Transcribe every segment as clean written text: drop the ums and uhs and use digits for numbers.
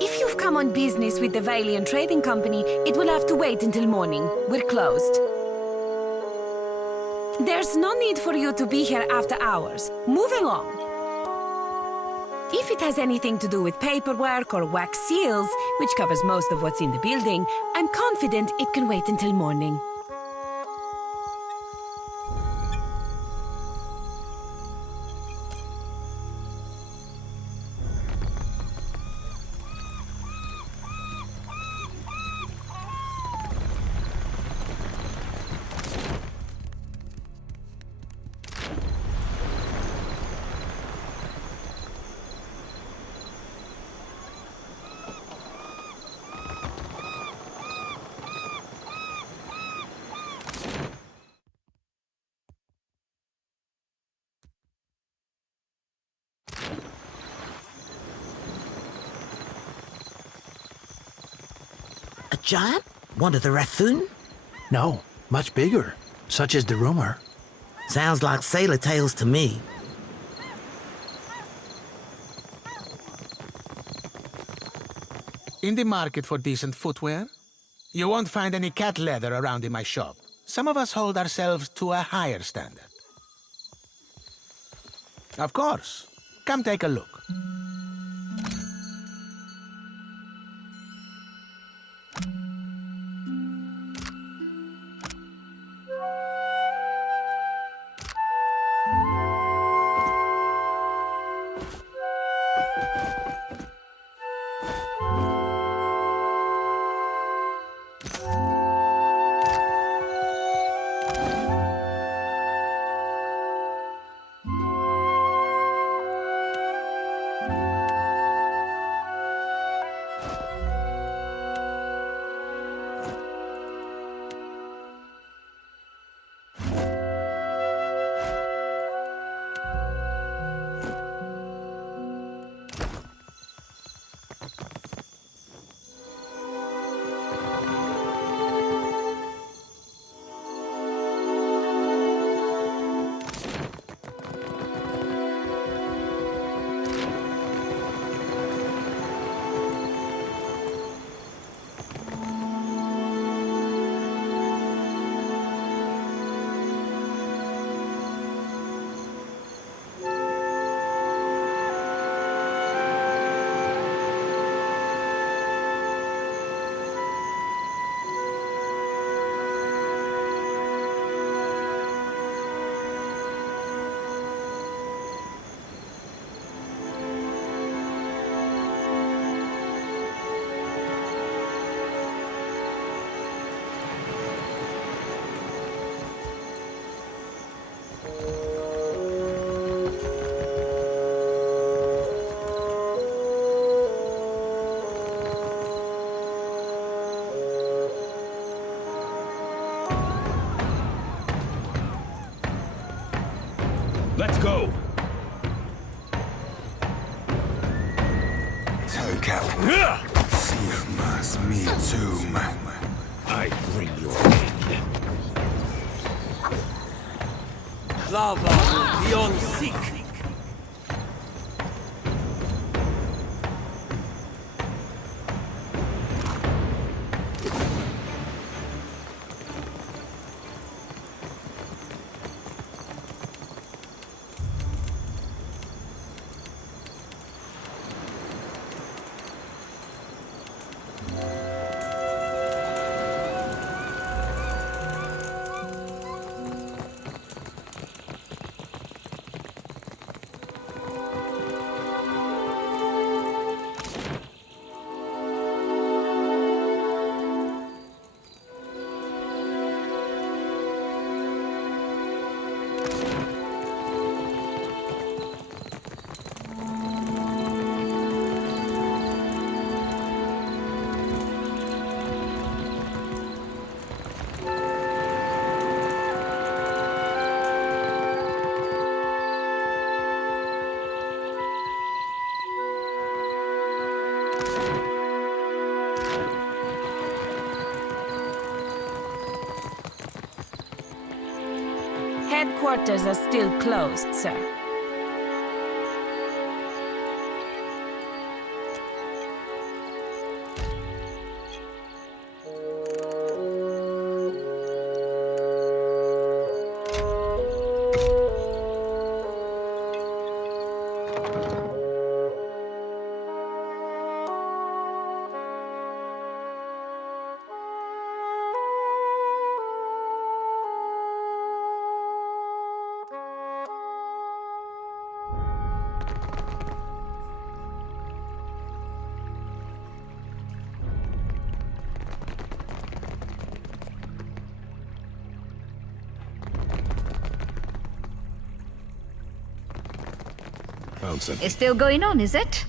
If you've come on business with the Valiant Trading Company, it will have to wait until morning. We're closed. There's no need for you to be here after hours. Move along. If it has anything to do with paperwork or wax seals, which covers most of what's in the building, I'm confident it can wait until morning. A giant? One of the Rathoon? No, much bigger. Such is the rumor. Sounds like sailor tales to me. In the market for decent footwear? You won't find any cat leather around in my shop. Some of us hold ourselves to a higher standard. Of course. Come take a look. Let's go! Take out Sigma's me tomb. I bring your end. Lava beyond seek. Headquarters are still closed, sir. Found something. It's still going on, is it?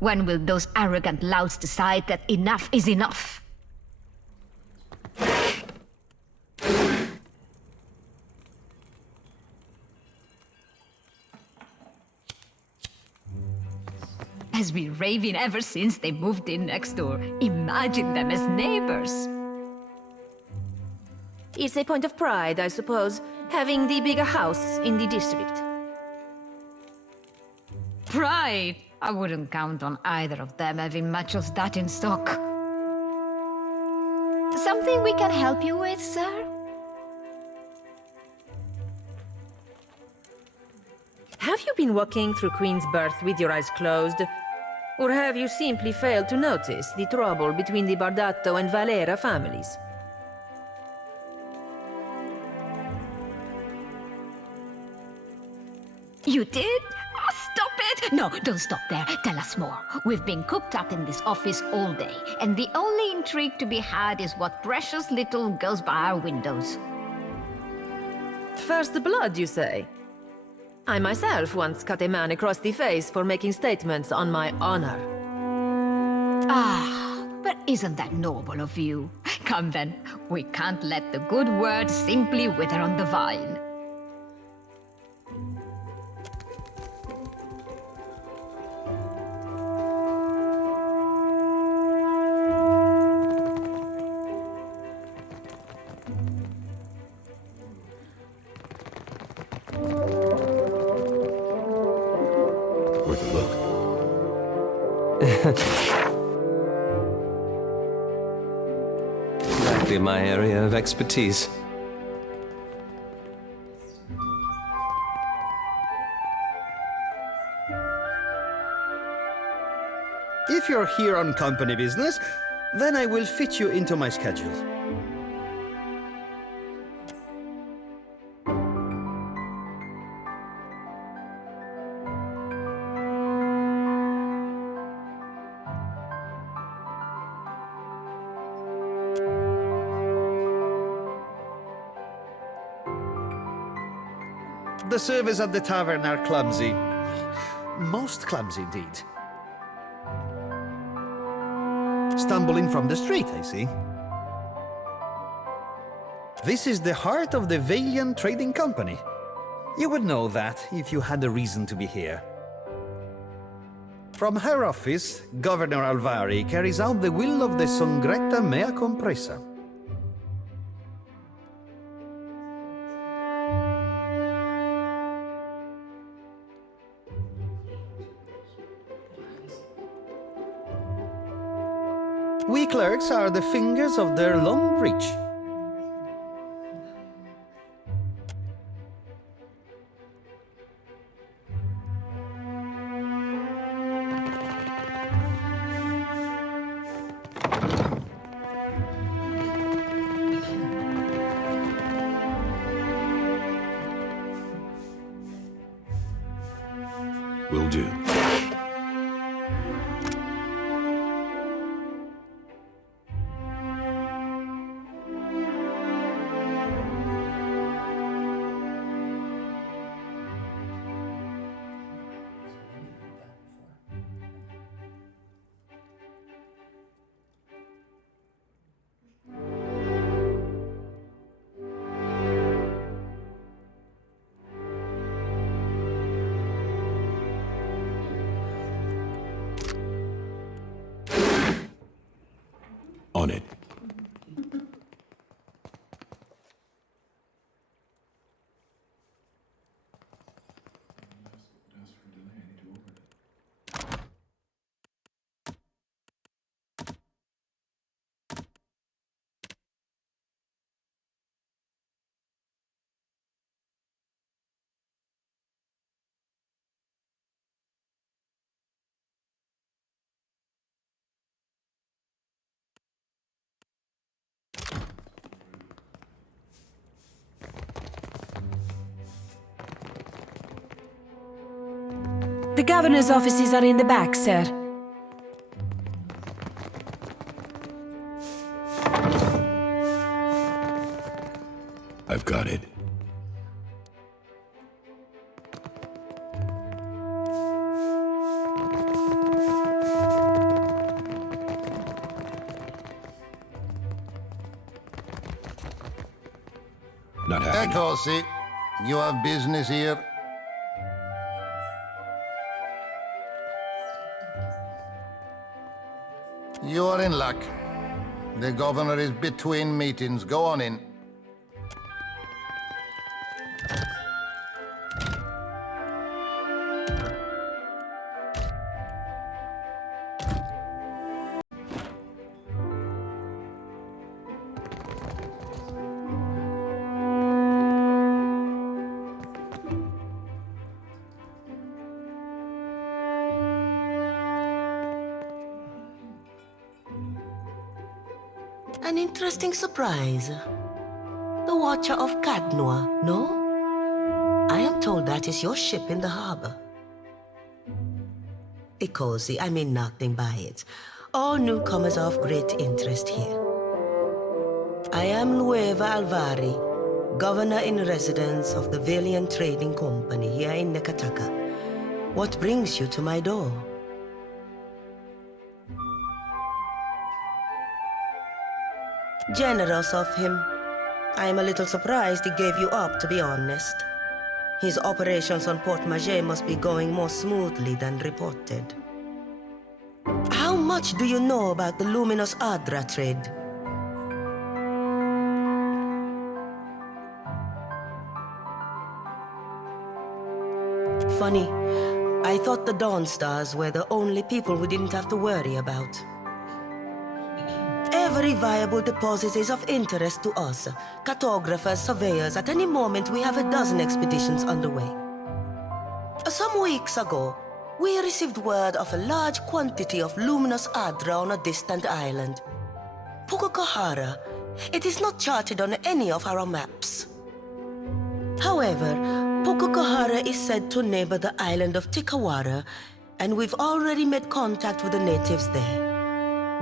When will those arrogant louts decide that enough is enough? Has been raving ever since they moved in next door. Imagine them as neighbors. It's a point of pride, I suppose, having the bigger house in the district. Pride! I wouldn't count on either of them having much of that in stock. Something we can help you with, sir? Have you been walking through Queen's Birth with your eyes closed? Or have you simply failed to notice the trouble between the Bardato and Valera families? You did? Oh, stop it! No, don't stop there. Tell us more. We've been cooped up in this office all day, and the only intrigue to be had is what precious little goes by our windows. First blood, you say? I myself once cut a man across the face for making statements on my honor. Ah, but isn't that noble of you? Come then, we can't let the good word simply wither on the vine. Worth a look. Exactly my area of expertise. If you're here on company business, then I will fit you into my schedule. The service at the tavern are clumsy. Most clumsy, indeed. Stumbling from the street, I see. This is the heart of the Valiant Trading Company. You would know that if you had a reason to be here. From her office, Governor Alvari carries out the will of the Songretta Mea Compressa. We clerks are the fingers of their long reach. Will do. On it. The governor's offices are in the back, sir. I've got it. Not happening. Eccosi. You have business here? You are in luck. The governor is between meetings. Go on in. An interesting surprise. The Watcher of Cadnoa, no? I am told that is your ship in the harbor. Ikosi, I mean nothing by it. All newcomers are of great interest here. I am Nueva Alvari, Governor-in-Residence of the Valiant Trading Company here in Nekataka. What brings you to my door? Generous of him. I am a little surprised he gave you up, to be honest. His operations on Port Maget must be going more smoothly than reported. How much do you know about the luminous Adra trade? Funny, I thought the Dawn Stars were the only people we didn't have to worry about. Every viable deposit is of interest to us. Cartographers, surveyors, at any moment we have a dozen expeditions underway. Some weeks ago, we received word of a large quantity of luminous Adra on a distant island. Pukokahara. It is not charted on any of our maps. However, Pukokahara is said to neighbor the island of Tikawara, and we've already made contact with the natives there.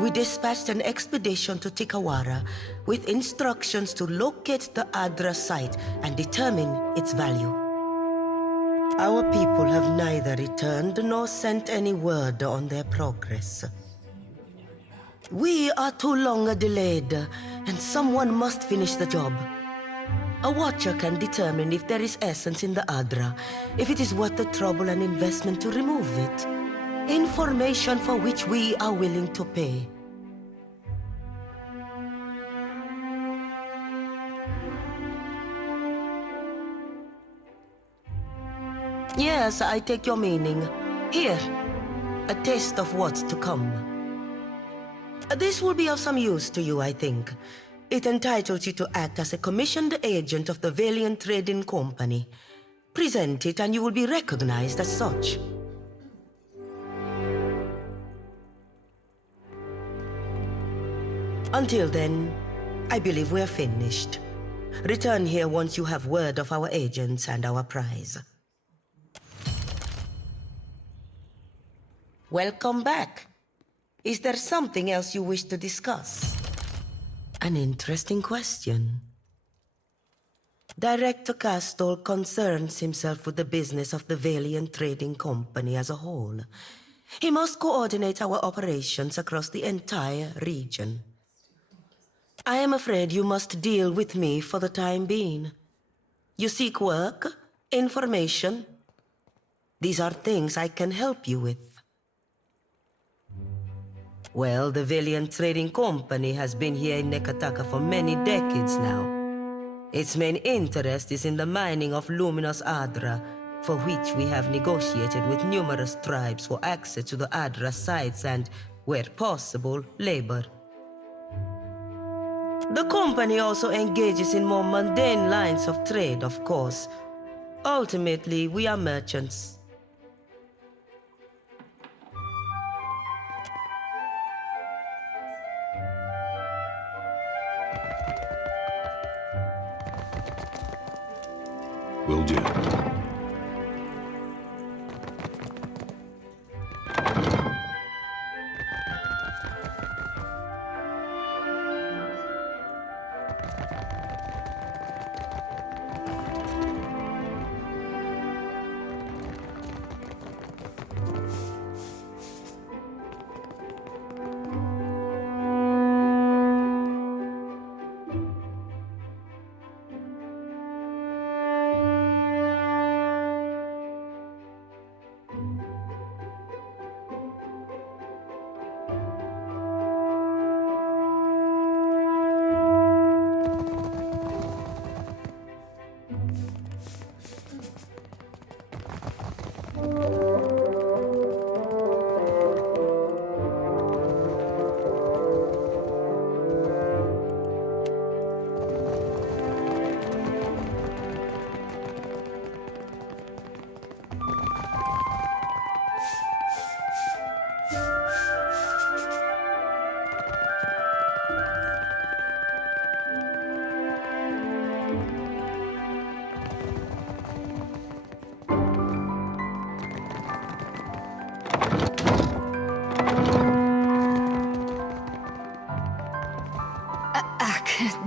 We dispatched an expedition to Tikawara with instructions to locate the Adra site and determine its value. Our people have neither returned nor sent any word on their progress. We are too long delayed, and someone must finish the job. A watcher can determine if there is essence in the Adra, if it is worth the trouble and investment to remove it. Information for which we are willing to pay. Yes, I take your meaning. Here, a taste of what's to come. This will be of some use to you, I think. It entitles you to act as a commissioned agent of the Valiant Trading Company. Present it and you will be recognized as such. Until then, I believe we're finished. Return here once you have word of our agents and our prize. Welcome back. Is there something else you wish to discuss? An interesting question. Director Castol concerns himself with the business of the Valiant Trading Company as a whole. He must coordinate our operations across the entire region. I am afraid you must deal with me for the time being. You seek work, information. These are things I can help you with. Well, the Valiant Trading Company has been here in Nekataka for many decades now. Its main interest is in the mining of luminous Adra, for which we have negotiated with numerous tribes for access to the Adra sites and, where possible, labor. The company also engages in more mundane lines of trade, of course. Ultimately, we are merchants. Will do.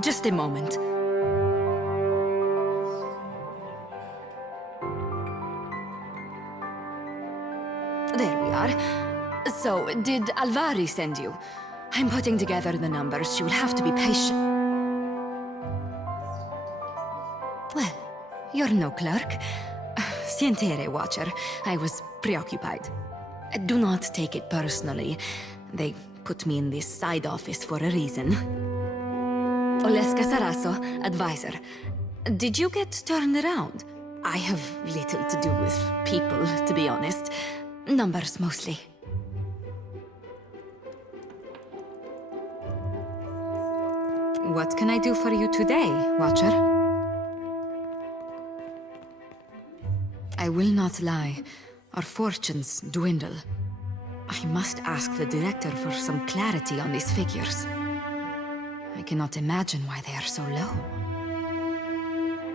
Just a moment. There we are. So, did Alvari send you? I'm putting together the numbers. She will have to be patient. Well, you're no clerk. Sientere, Watcher. I was preoccupied. Do not take it personally. They put me in this side office for a reason. Oleska Saraso, advisor. Did you get turned around? I have little to do with people, to be honest. Numbers, mostly. What can I do for you today, Watcher? I will not lie. Our fortunes dwindle. I must ask the director for some clarity on these figures. I cannot imagine why they are so low.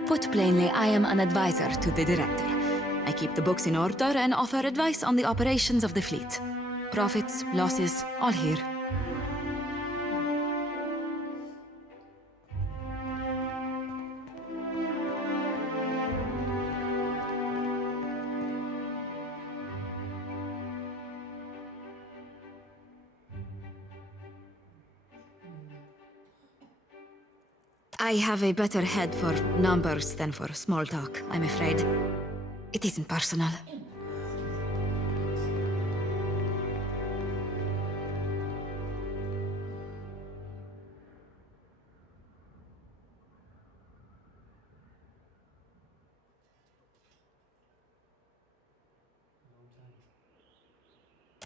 Put plainly, I am an advisor to the director. I keep the books in order and offer advice on the operations of the fleet. Profits, losses, all here. I have a better head for numbers than for small talk, I'm afraid. It isn't personal.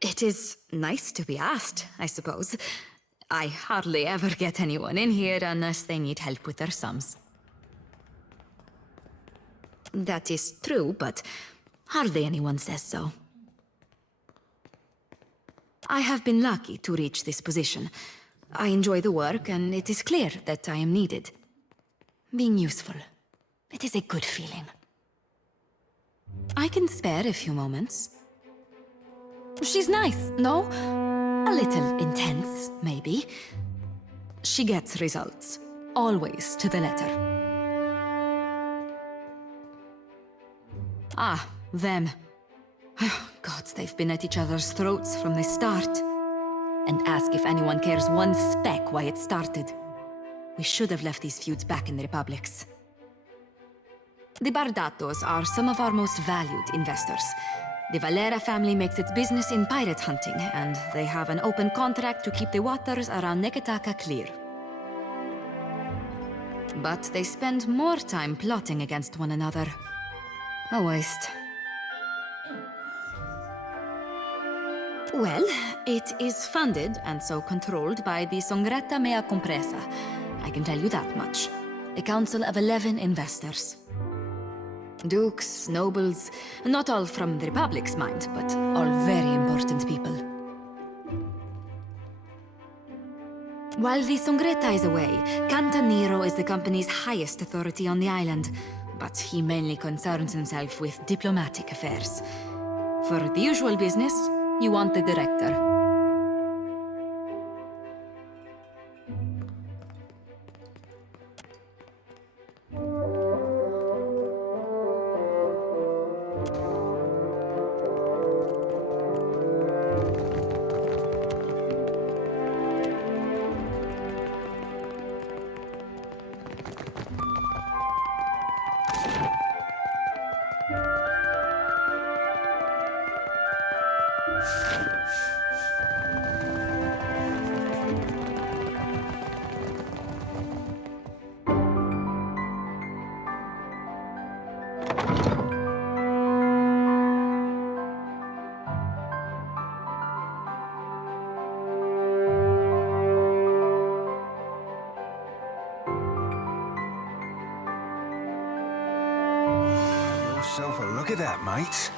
It is nice to be asked, I suppose. I hardly ever get anyone in here unless they need help with their sums. That is true, but hardly anyone says so. I have been lucky to reach this position. I enjoy the work, and it is clear that I am needed. Being useful, it is a good feeling. I can spare a few moments. She's nice, no? A little intense, maybe. She gets results. Always to the letter. Ah, them. Gods, they've been at each other's throats from the start. And ask if anyone cares one speck why it started. We should have left these feuds back in the Republics. The Bardatos are some of our most valued investors. The Valera family makes its business in pirate hunting, and they have an open contract to keep the waters around Neketaka clear. But they spend more time plotting against one another. A waste. Well, it is funded and so controlled by the Songretta Mea Compresa. I can tell you that much. A council of 11 investors. Dukes, nobles, not all from the Republic's mind, but all very important people. While the Songretta is away, Cantaniro is the company's highest authority on the island, but he mainly concerns himself with diplomatic affairs. For the usual business, you want the director. at that, mate.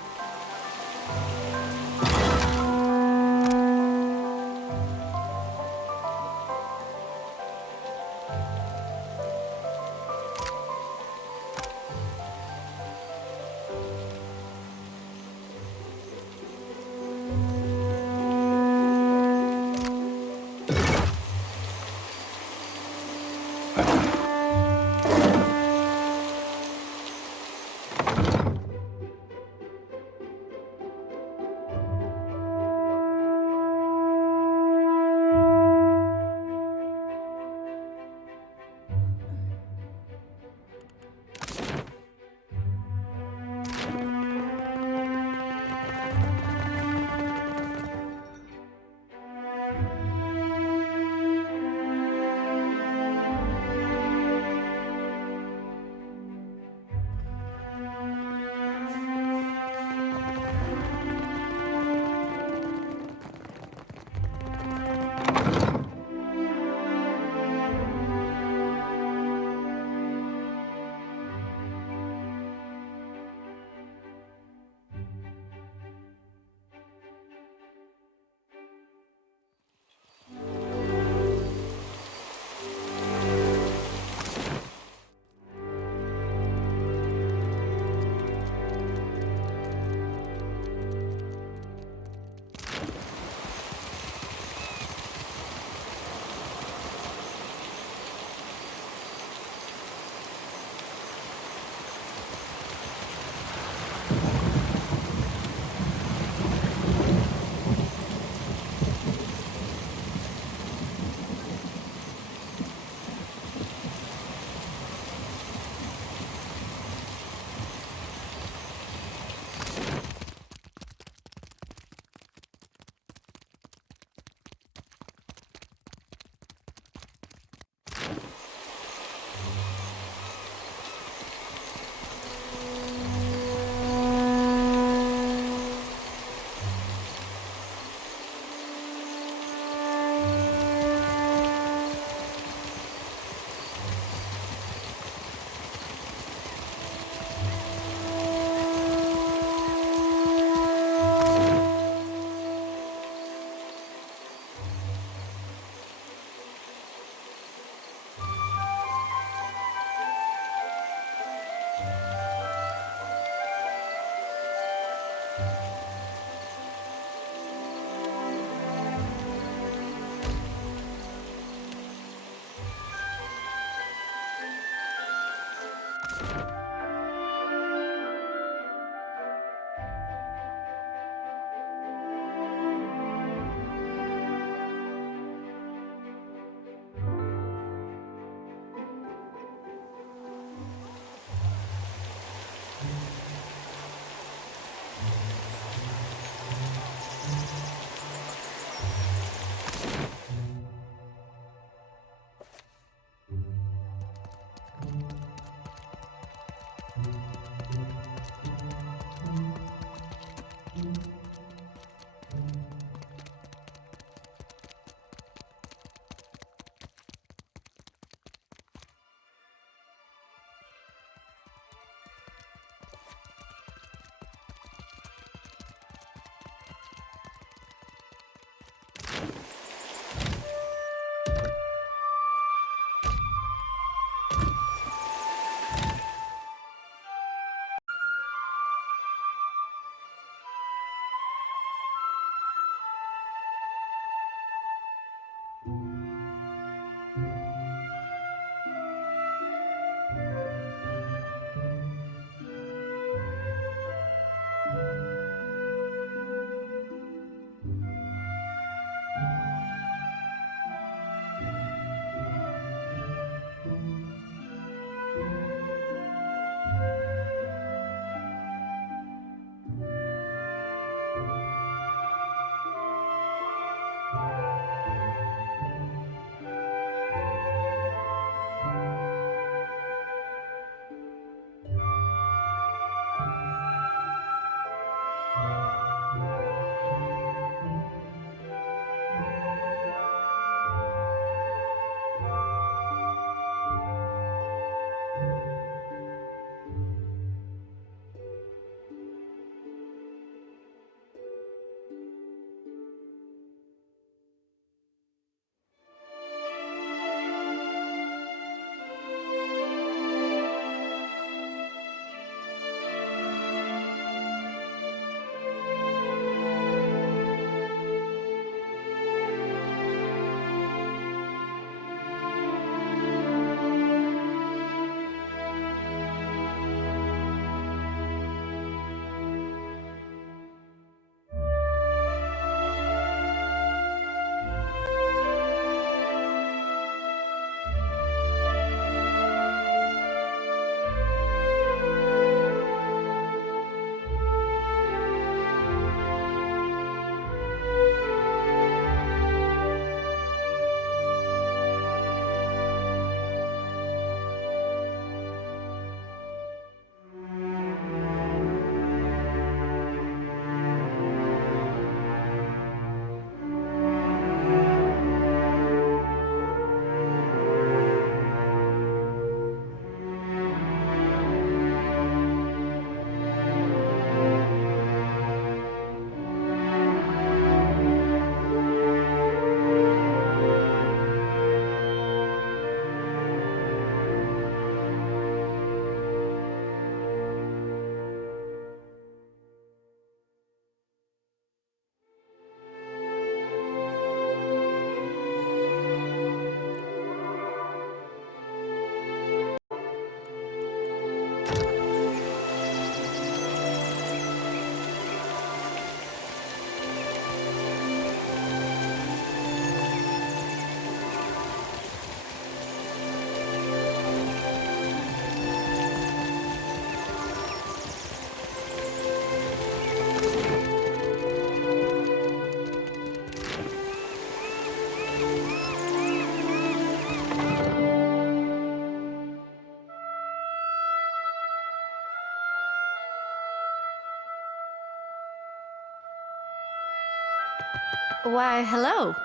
Why, hello.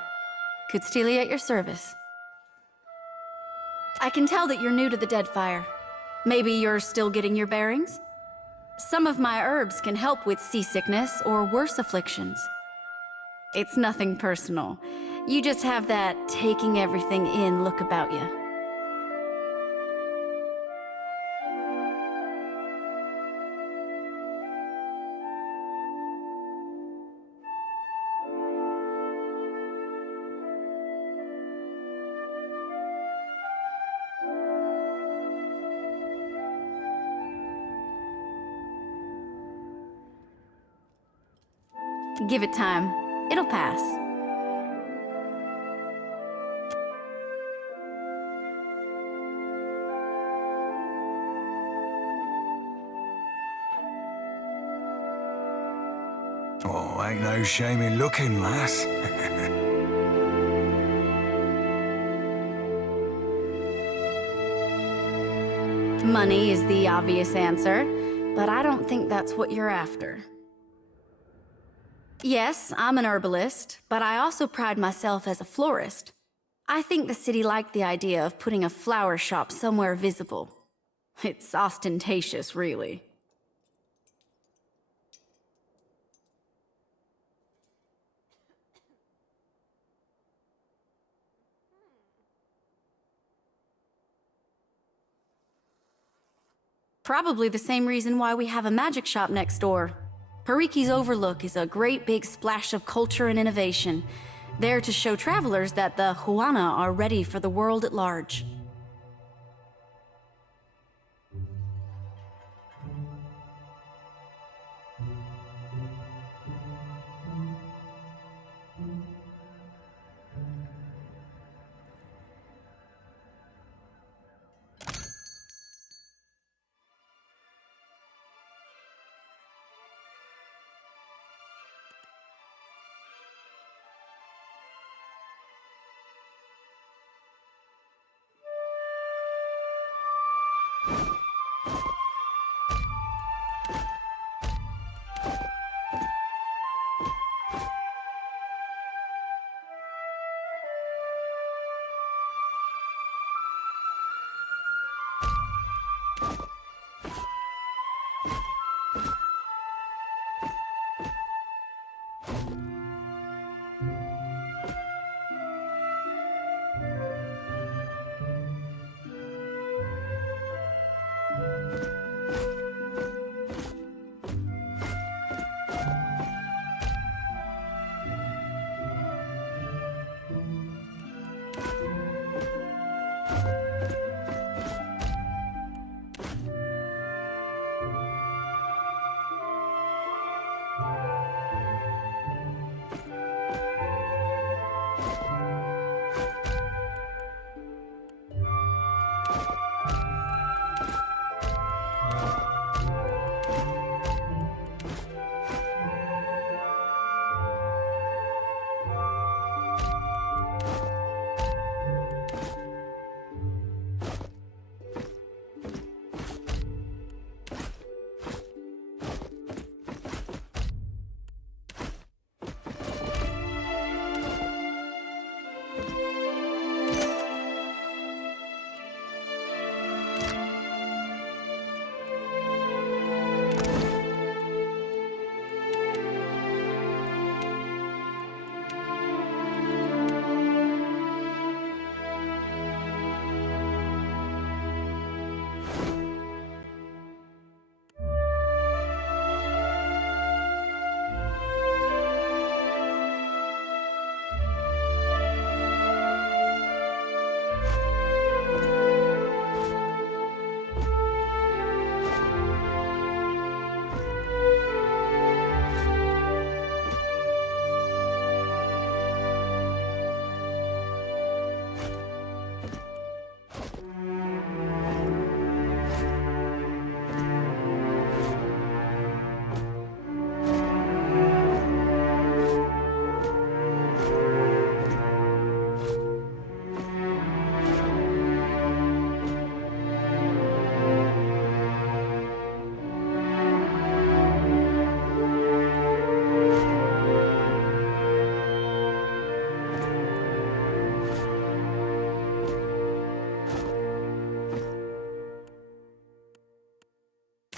Cootsteely at your service. I can tell that you're new to the Deadfire. Maybe you're still getting your bearings? Some of my herbs can help with seasickness or worse afflictions. It's nothing personal. You just have that taking everything in look about you. Give it time. It'll pass. Oh, ain't no shame in looking, lass. Money is the obvious answer, but I don't think that's what you're after. Yes, I'm an herbalist, but I also pride myself as a florist. I think the city liked the idea of putting a flower shop somewhere visible. It's ostentatious, really. Probably the same reason why we have a magic shop next door. Pariki's Overlook is a great big splash of culture and innovation, there to show travelers that the Huana are ready for the world at large.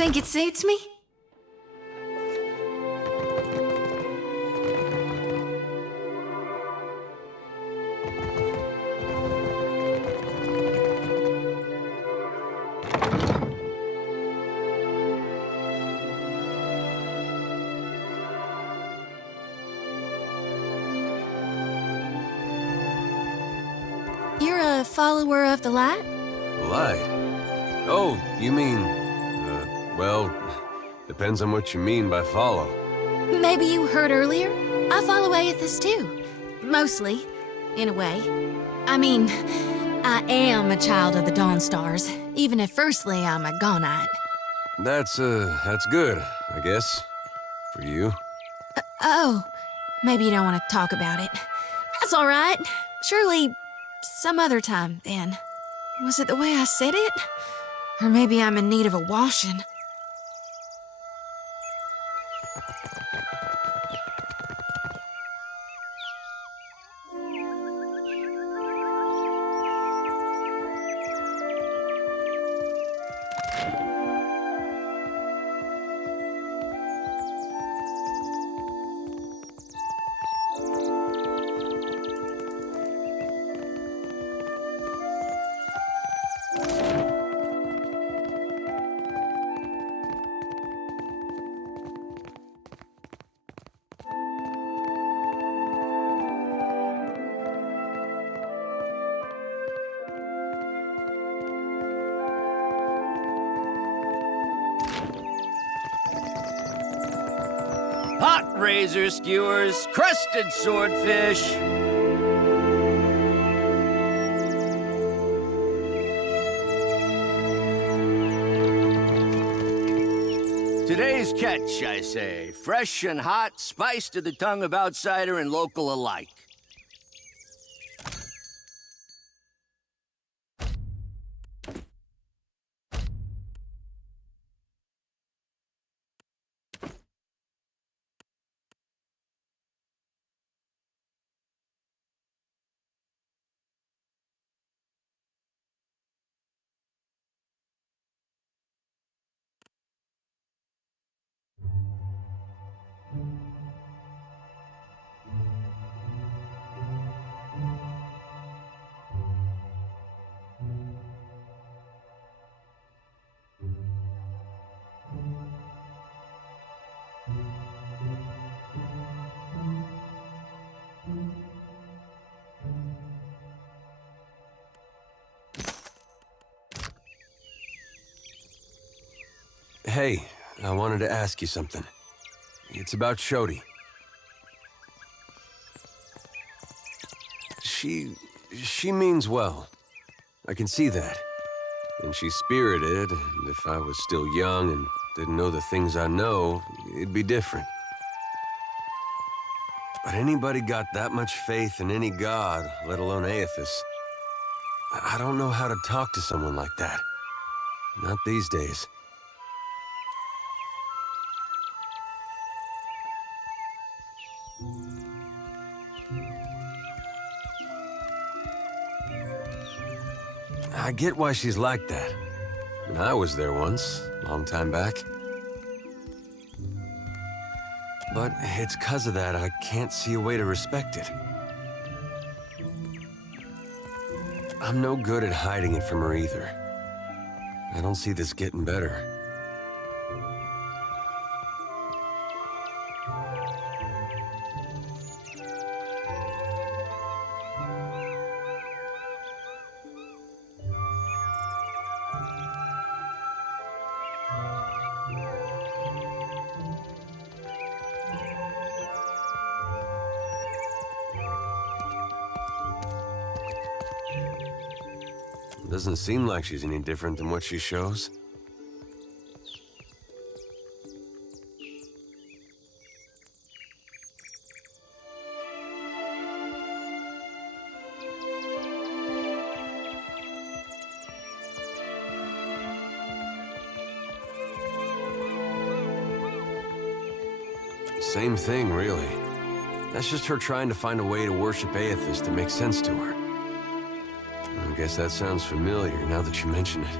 Think it suits me? You're a follower of the light? Light? Oh, you mean... well, depends on what you mean by follow. Maybe you heard earlier? I follow Aethys too. Mostly, in a way. I mean, I am a child of the Dawn Stars, even if firstly I'm a Gaunite. That's good, I guess. For you. Oh, maybe you don't want to talk about it. That's all right. Surely, some other time, then. Was it the way I said it? Or maybe I'm in need of a washing. Pot razor skewers, crusted swordfish. Today's catch, I say. Fresh and hot, spiced to the tongue of outsider and local alike. Hey, I wanted to ask you something. It's about Shodi. She means well. I can see that. And she's spirited, and if I was still young and didn't know the things I know, it'd be different. But anybody got that much faith in any god, let alone Aethys? I don't know how to talk to someone like that. Not these days. I get why she's like that. And I was there once, long time back. But it's 'cause of that I can't see a way to respect it. I'm no good at hiding it from her either. I don't see this getting better. Doesn't seem like she's any different than what she shows. Same thing, really. That's just her trying to find a way to worship Aethys that makes sense to her. I guess that sounds familiar now that you mention it.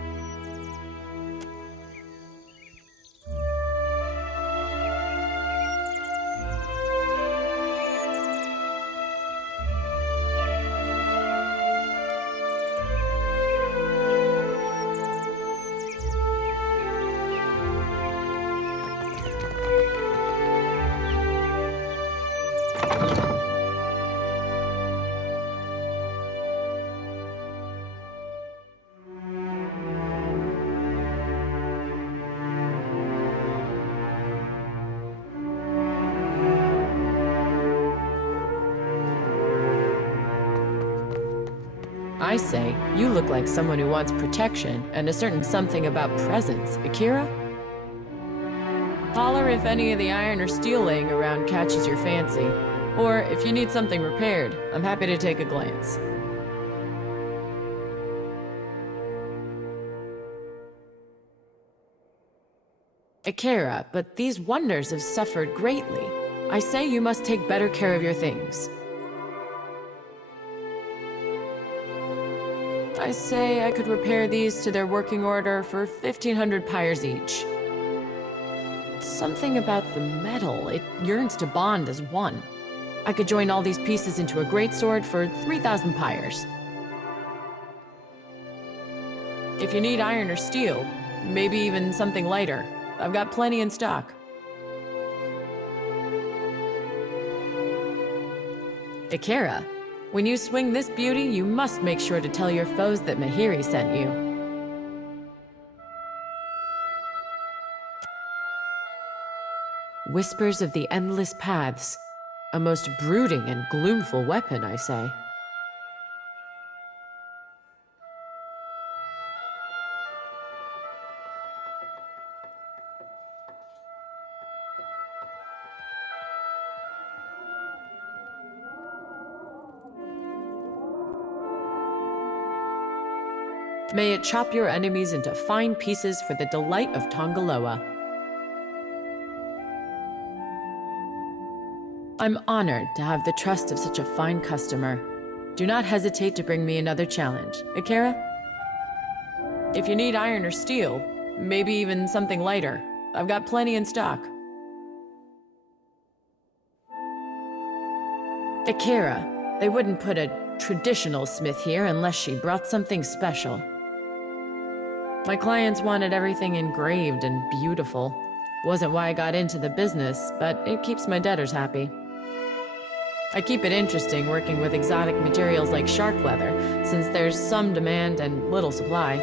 I say, you look like someone who wants protection and a certain something about presence. Akira? Holler if any of the iron or steel laying around catches your fancy. Or if you need something repaired, I'm happy to take a glance. Akira, but these wonders have suffered greatly. I say you must take better care of your things. I say I could repair these to their working order for 1,500 pyres each. Something about the metal, it yearns to bond as one. I could join all these pieces into a greatsword for 3,000 pyres. If you need iron or steel, maybe even something lighter, I've got plenty in stock. Akira, when you swing this beauty, you must make sure to tell your foes that Mahiri sent you. Whispers of the Endless Paths. A most brooding and gloomful weapon, I say. May it chop your enemies into fine pieces for the delight of Tongaloa. I'm honored to have the trust of such a fine customer. Do not hesitate to bring me another challenge. Akira? If you need iron or steel, maybe even something lighter, I've got plenty in stock. Akira, they wouldn't put a traditional smith here unless she brought something special. My clients wanted everything engraved and beautiful. Wasn't why I got into the business, but it keeps my debtors happy. I keep it interesting working with exotic materials like shark leather, since there's some demand and little supply.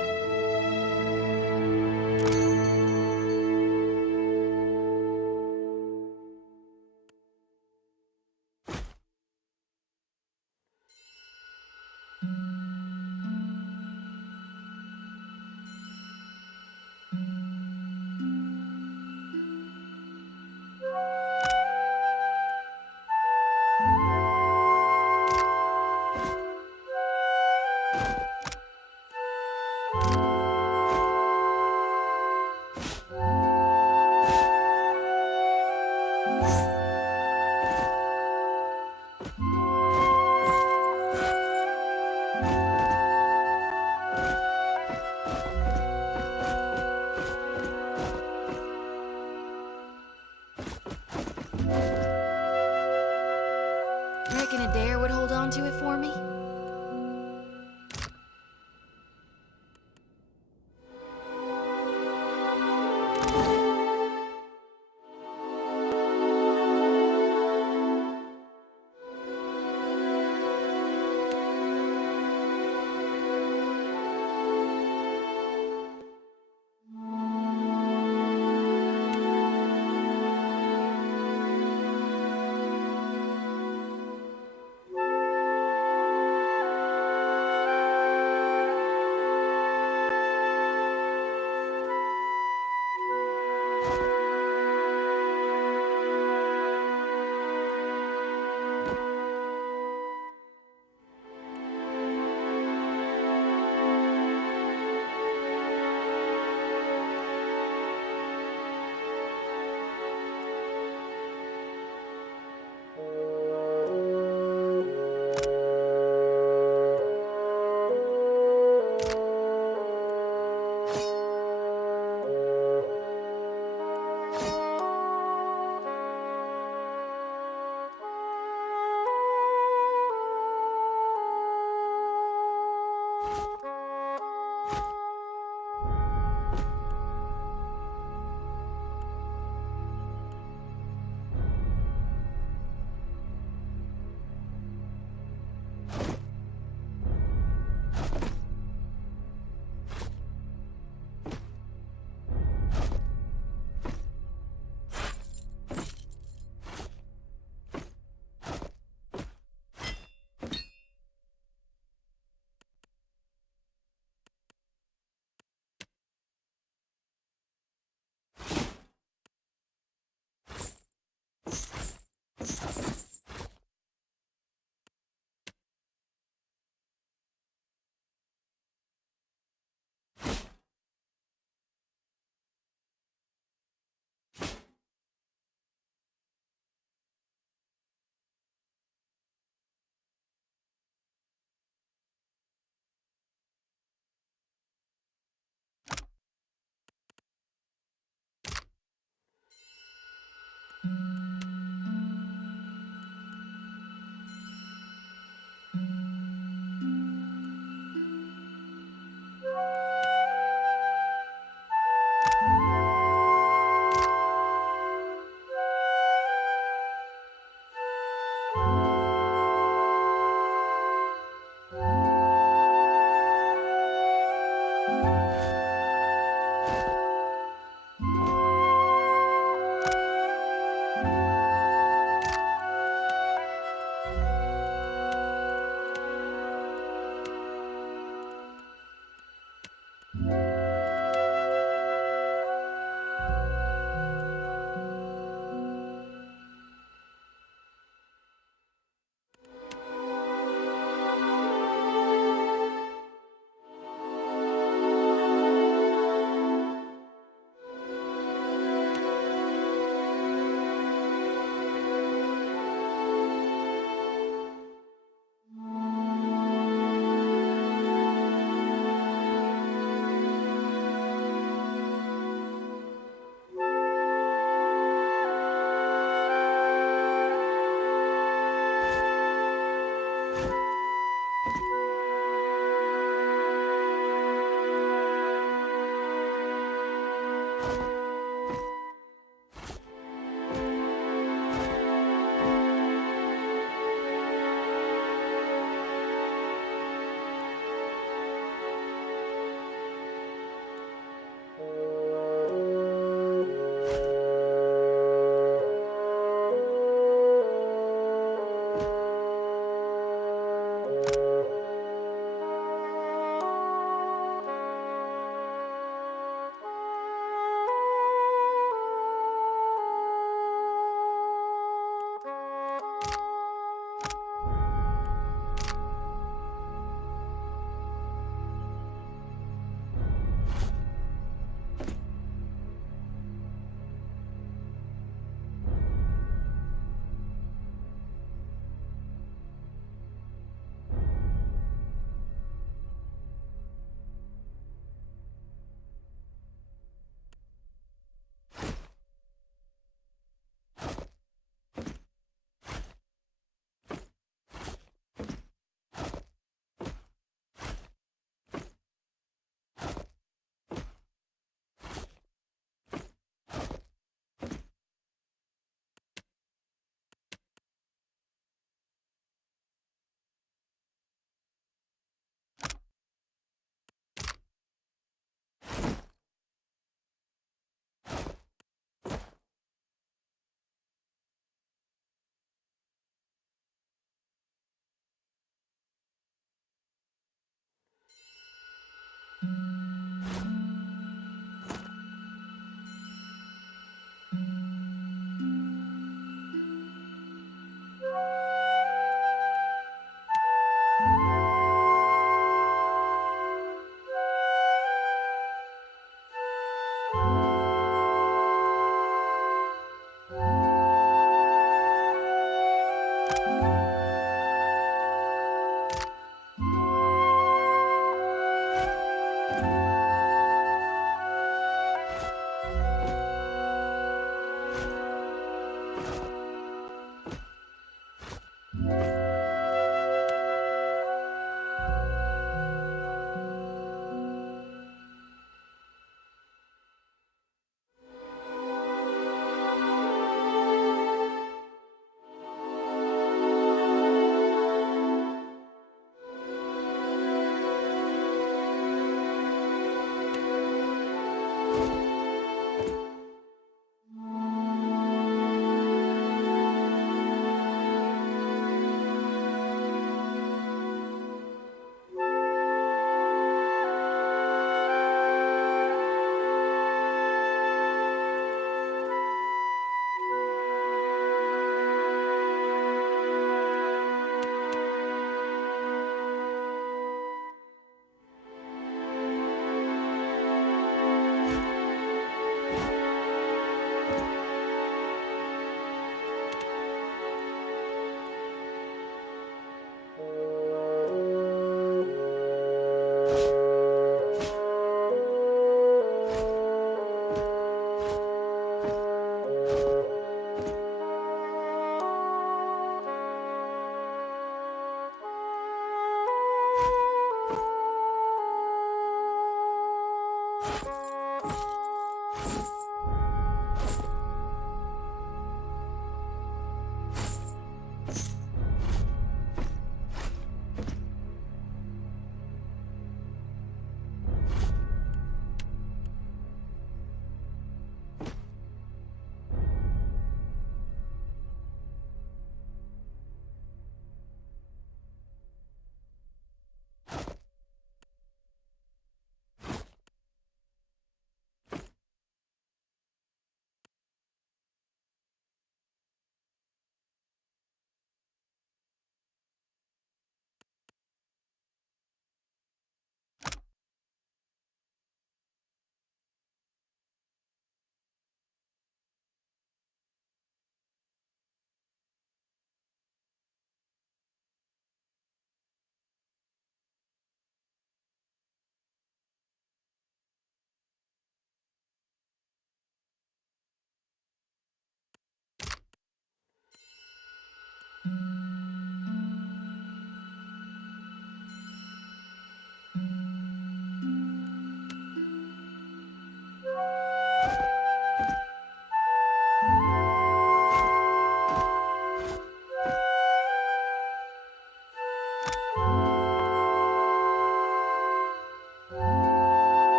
Reckon a dare would hold on to it for me?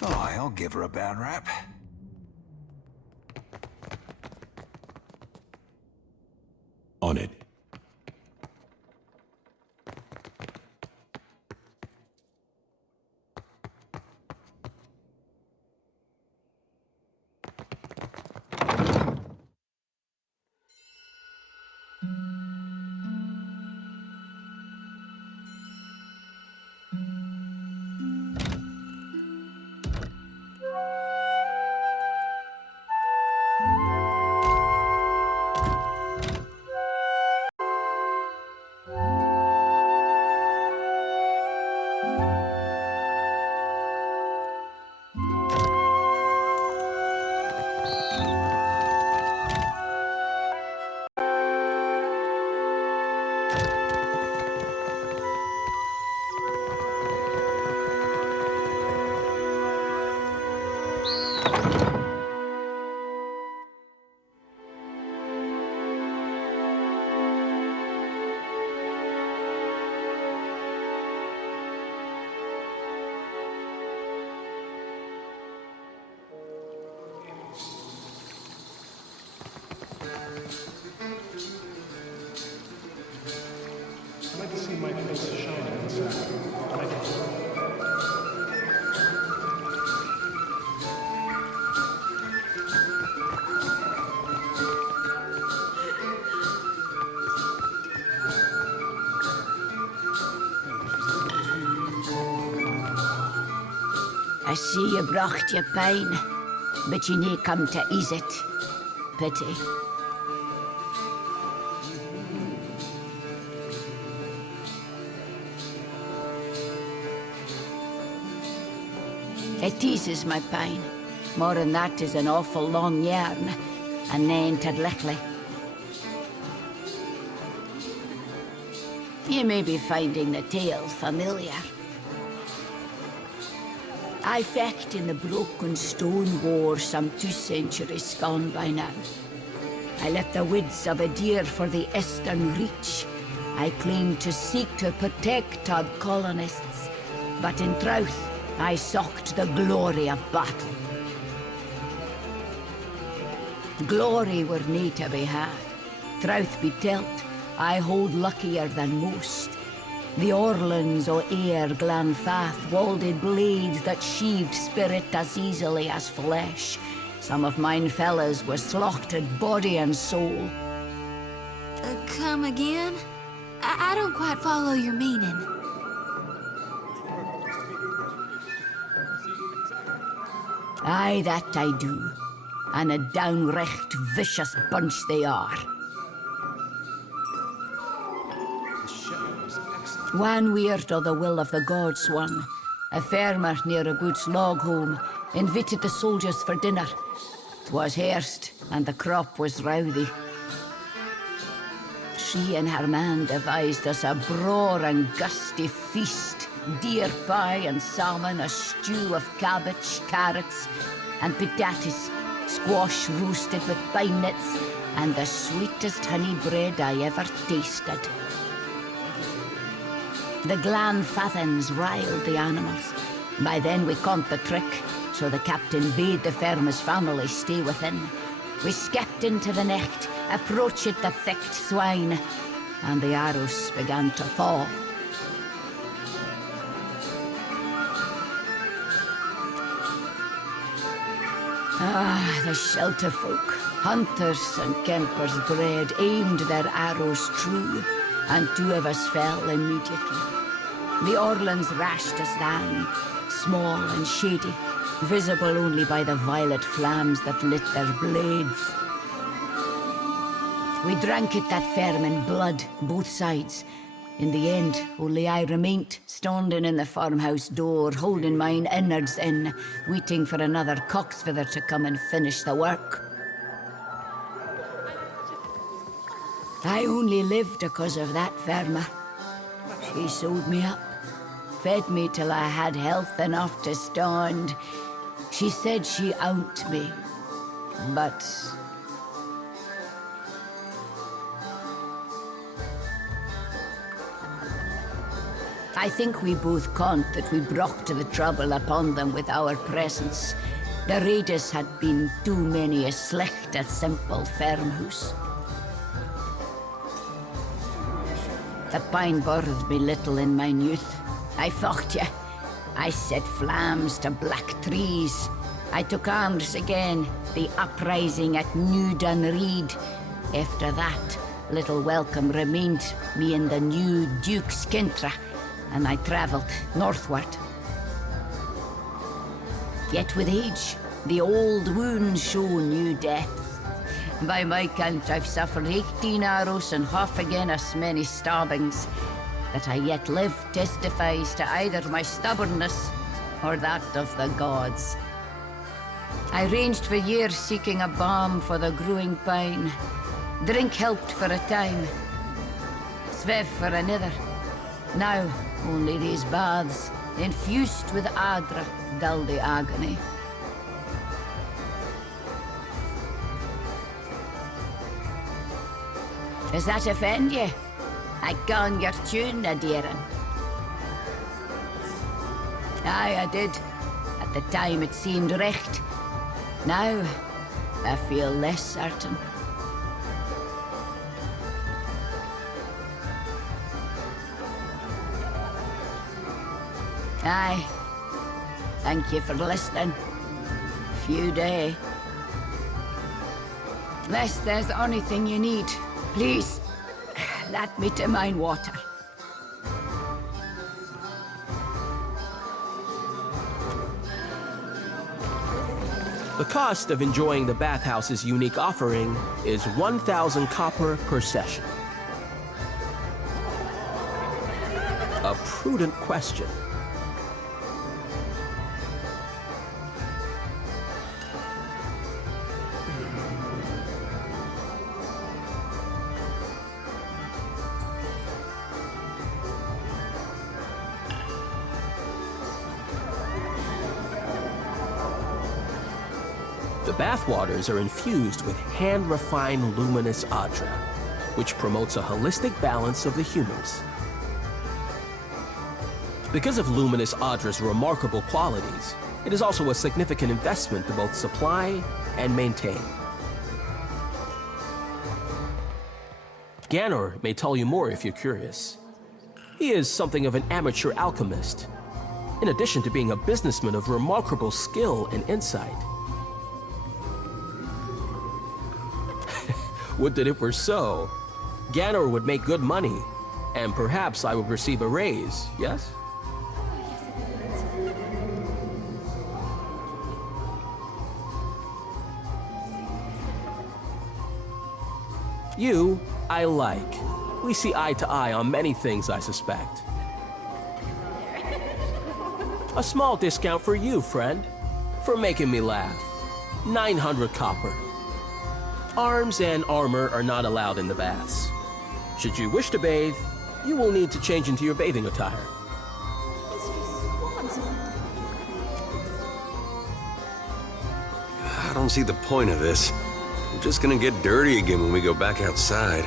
Oh, I'll give her a bad rap. On it. I'd like to see my face shine inside. I see you bracht your pain, but you need come to ease it. Pity. It eases my pain. More than that is an awful long yarn, and nae lichtly. You may be finding the tale familiar. I fecht in the broken stone war some 2 centuries gone by now. I left the woods of a deer for the eastern reach. I claimed to seek to protect our colonists, but in truth, I sought the glory of battle. Glory were nae to be had. Truth be telt, I hold luckier than most. The Orlands o' Ayr Glanfath wielded blades that sheathed spirit as easily as flesh. Some of mine fellas were slaughtered body and soul. Come again? I don't quite follow your meaning. Aye, that I do. And a downright vicious bunch they are. One weird o' the will of the gods one, a farmer near a good log home, invited the soldiers for dinner. 'Twas hairst, and the crop was rowdy. She and her man devised us a braw and gusty feast. Deer pie and salmon, a stew of cabbage, carrots, and potatoes, squash roasted with pine nuts, and the sweetest honey bread I ever tasted. The Glanfathans riled the animals. By then we caught the trick, so the captain bade the farmer's family stay within. We skipped into the nicht, approached the thick swine, and the arrows began to fall. Ah, the shelter folk, hunters and campers bred, aimed their arrows true, and 2 of us fell immediately. The Orlands rashed us down, small and shady, visible only by the violet flames that lit their blades. We drank it that firm in blood, both sides. In the end, only I remained, standing in the farmhouse door, holding mine innards in, waiting for another cocksfeather to come and finish the work. I only lived because of that farmer. She sewed me up, fed me till I had health enough to stand. She said she owned me, but... I think we both conned that we brought the trouble upon them with our presence. The raiders had been too many a slecht a simple farmhouse. The pine bothered me little in mine youth. I fought ye. I set flames to black trees. I took arms again, the uprising at New Dunreed. After that, little welcome remained me in the new Duke's Kintra, and I travelled northward. Yet with age, the old wounds show new depth. By my count, I've suffered 18 arrows and half again as many stabbings. That I yet live testifies to either my stubbornness or that of the gods. I ranged for years seeking a balm for the growing pine. Drink helped for a time, svev for another. Now, only these baths, infused with adra, dull the agony. Does that offend you? I gone your tune, Adieran. Aye, I did. At the time it seemed recht. Now, I feel less certain. Aye. Thank you for listening. Few day. Unless there's anything you need, please, let me to mine water. The cost of enjoying the bathhouse's unique offering is 1,000 copper per session. A prudent question. The bathwaters are infused with hand-refined luminous adra, which promotes a holistic balance of the humors. Because of luminous adra's remarkable qualities, it is also a significant investment to both supply and maintain. Ganor may tell you more if you're curious. He is something of an amateur alchemist, in addition to being a businessman of remarkable skill and insight. Would that it were so. Ganor would make good money, and perhaps I would receive a raise, yes? You, I like. We see eye to eye on many things, I suspect. A small discount for you, friend, for making me laugh. 900 copper. Arms and armor are not allowed in the baths. Should you wish to bathe, you will need to change into your bathing attire. I don't see the point of this. We're just gonna get dirty again when we go back outside.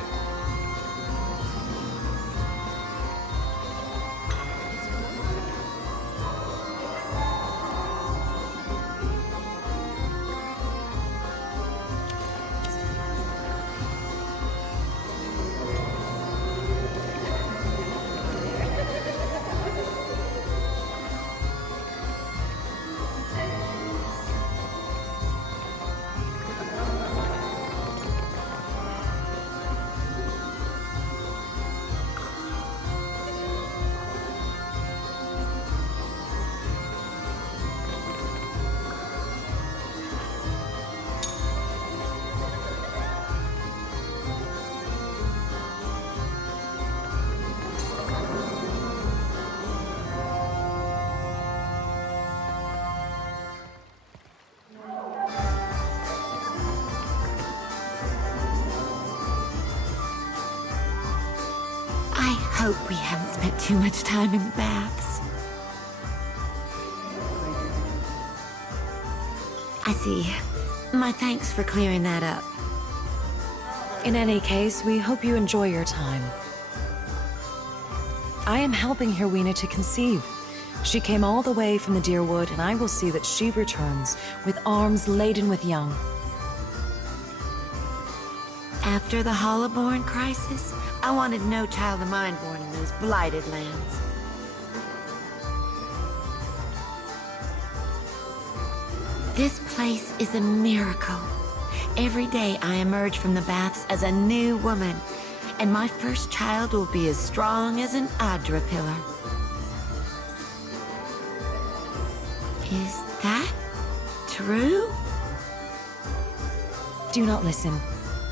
I hope we haven't spent too much time in the baths. I see. My thanks for clearing that up. In any case, we hope you enjoy your time. I am helping Herwina to conceive. She came all the way from the Deerwood, and I will see that she returns with arms laden with young. After the Hollowborn crisis, I wanted no child of mine born in those blighted lands. This place is a miracle. Every day I emerge from the baths as a new woman, and my first child will be as strong as an Adra pillar. Is that true? Do not listen.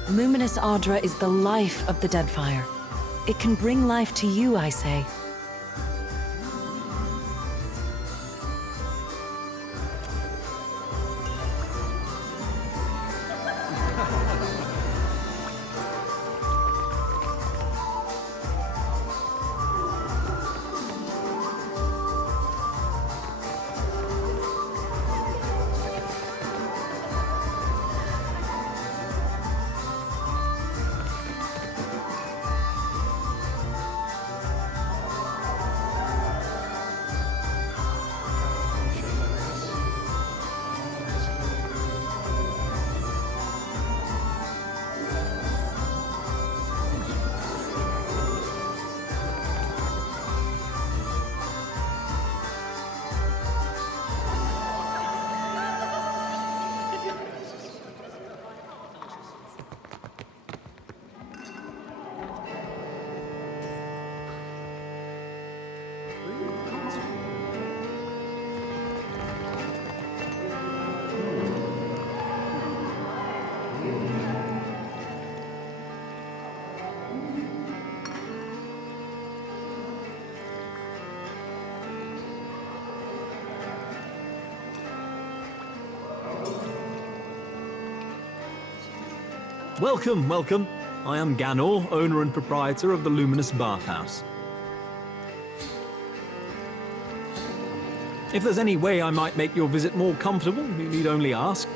Luminous Adra is the life of the Deadfire. It can bring life to you, I say. Welcome, welcome. I am Ganor, owner and proprietor of the Luminous Bathhouse. If there's any way I might make your visit more comfortable, you need only ask.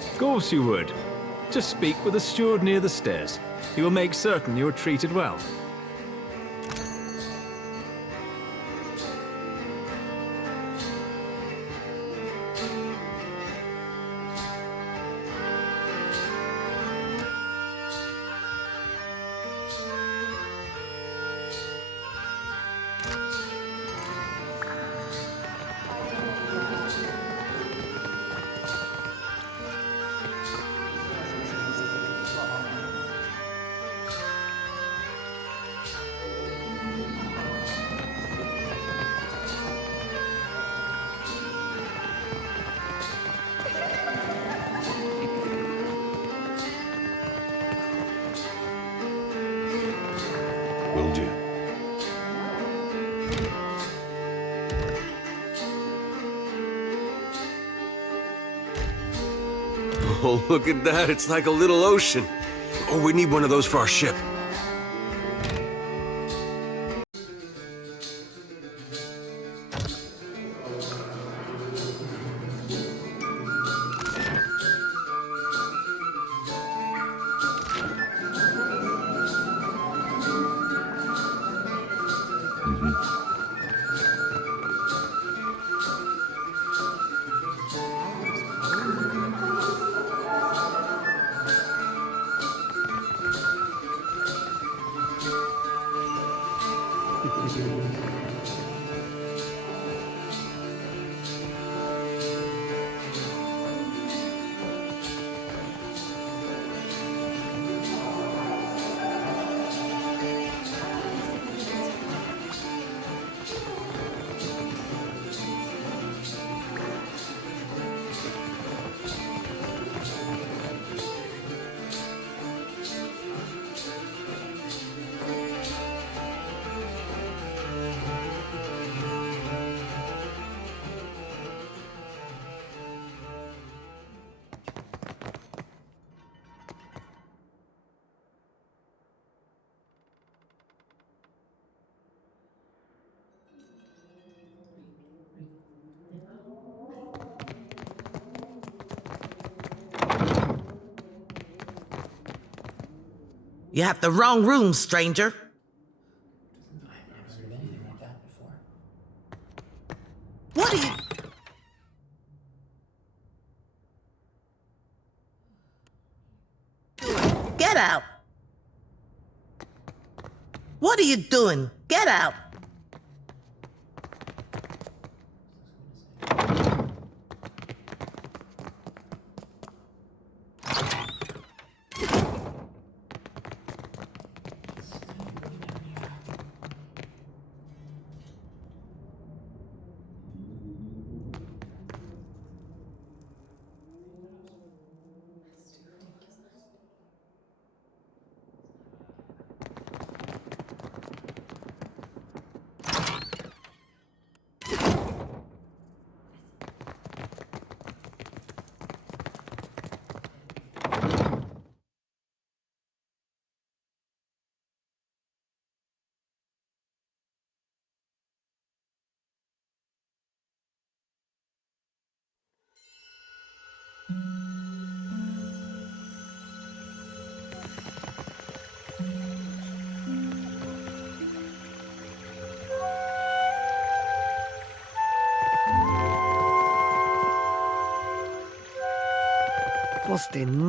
Of course you would. Just speak with the steward near the stairs. He will make certain you are treated well. Will do. Oh, look at that. It's like a little ocean. Oh, we need one of those for our ship. You have the wrong room, stranger. What are you... Get out! What are you doing? Get out!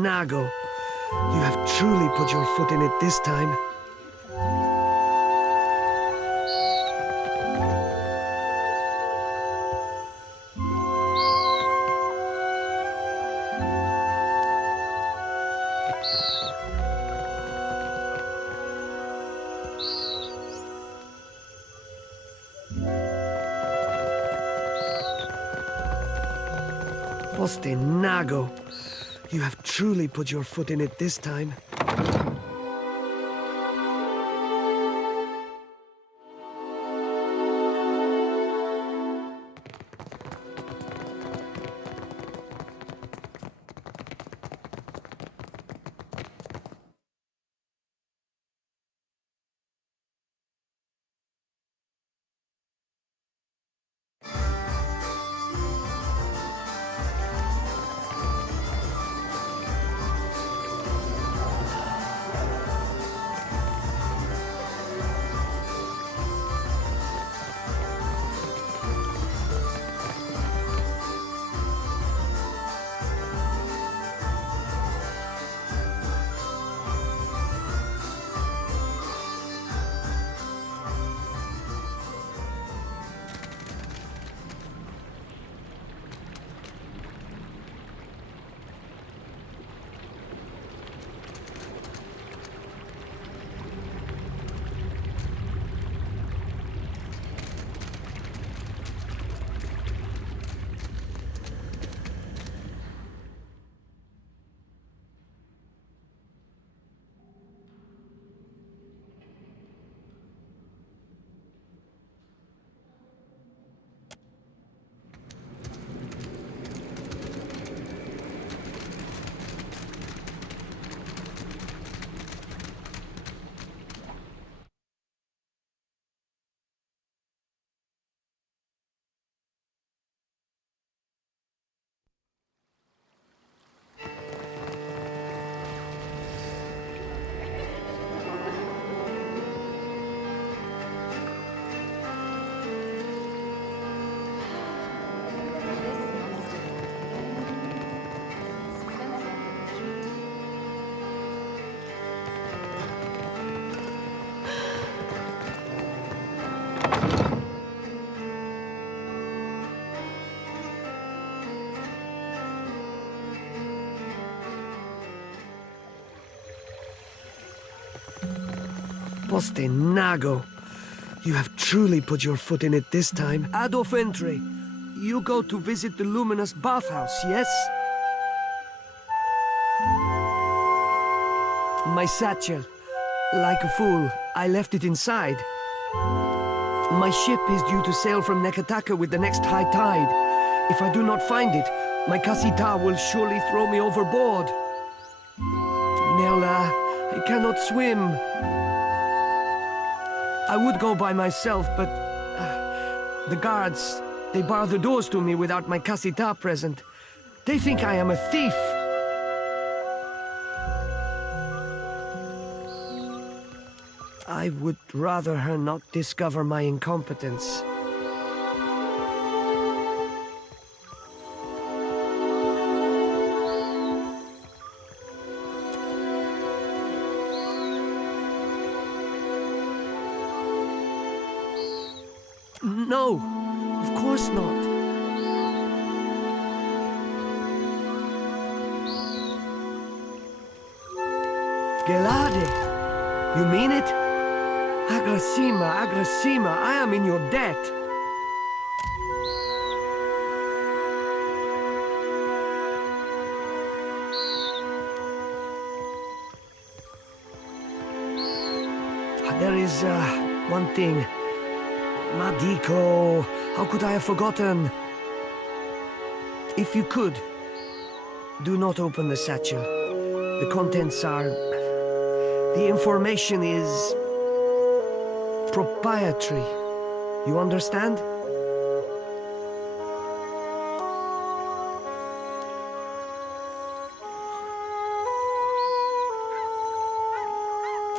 Nago. You have truly put your foot in it this time. Nago. You have truly put your foot in it this time. Nago. You have truly put your foot in it this time. Adolf Entry, you go to visit the luminous bathhouse, yes? My satchel. Like a fool, I left it inside. My ship is due to sail from Nekataka with the next high tide. If I do not find it, my Kasita will surely throw me overboard. Nella, I cannot swim. I would go by myself, but the guards, they bar the doors to me without my Kasita present. They think I am a thief. I would rather her not discover my incompetence. No, of course not. Gelade, you mean it? Agrasima, Agrasima, I am in your debt. There is one thing. Madiko, how could I have forgotten? If you could, do not open the satchel. The contents are... The information is... proprietary. You understand?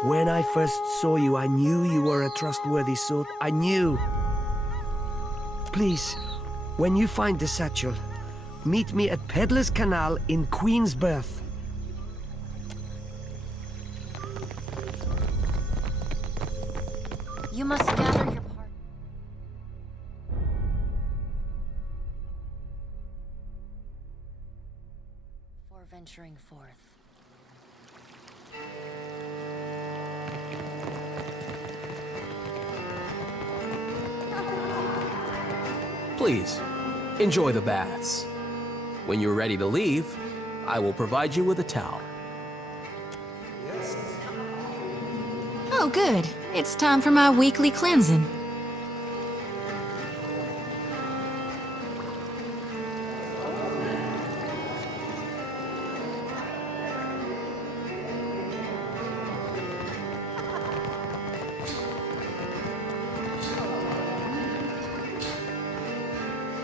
When I first saw you, I knew you were a trustworthy sort. I knew. Please, when you find the satchel, meet me at Peddler's Canal in Queensberth. You must gather your part. For venturing forth. Please, enjoy the baths. When you're ready to leave, I will provide you with a towel. Oh, good. It's time for my weekly cleansing.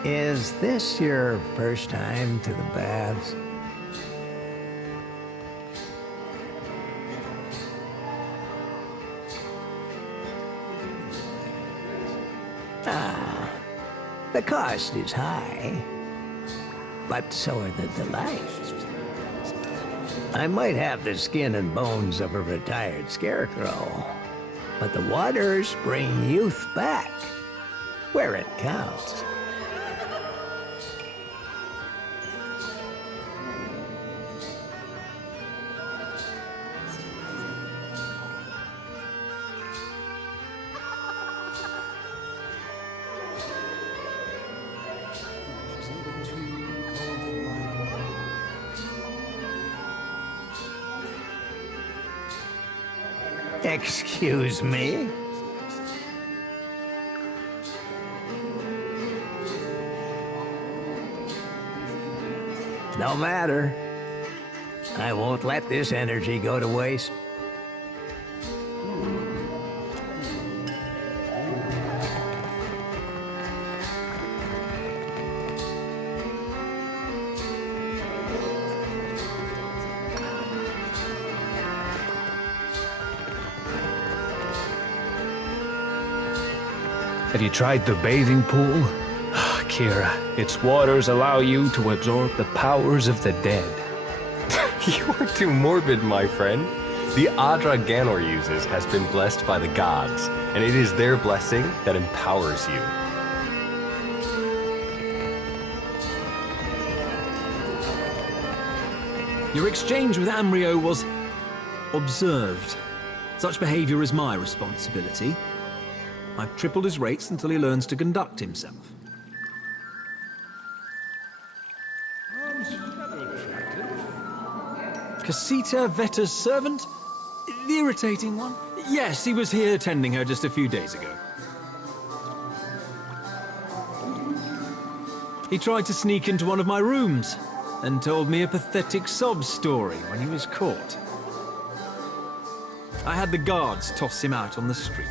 Is this your first time to the baths? Ah, the cost is high, but so are the delights. I might have the skin and bones of a retired scarecrow, but the waters bring youth back, where it counts. Excuse me? No matter. I won't let this energy go to waste. Have you tried the bathing pool? Kira, its waters allow you to absorb the powers of the dead. You are too morbid, my friend. The Adra Ganor uses has been blessed by the gods, and it is their blessing that empowers you. Your exchange with Amrio was observed. Such behavior is my responsibility. I've tripled his rates until he learns to conduct himself. Casita Vetta's servant? The irritating one? Yes, he was here tending her just a few days ago. He tried to sneak into one of my rooms and told me a pathetic sob story when he was caught. I had the guards toss him out on the street.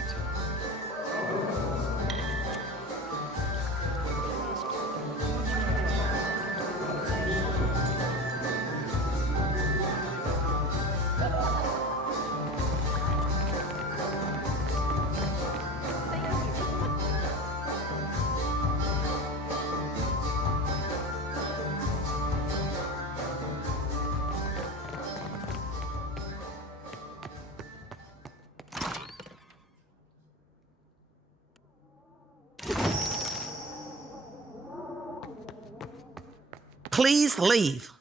Please leave.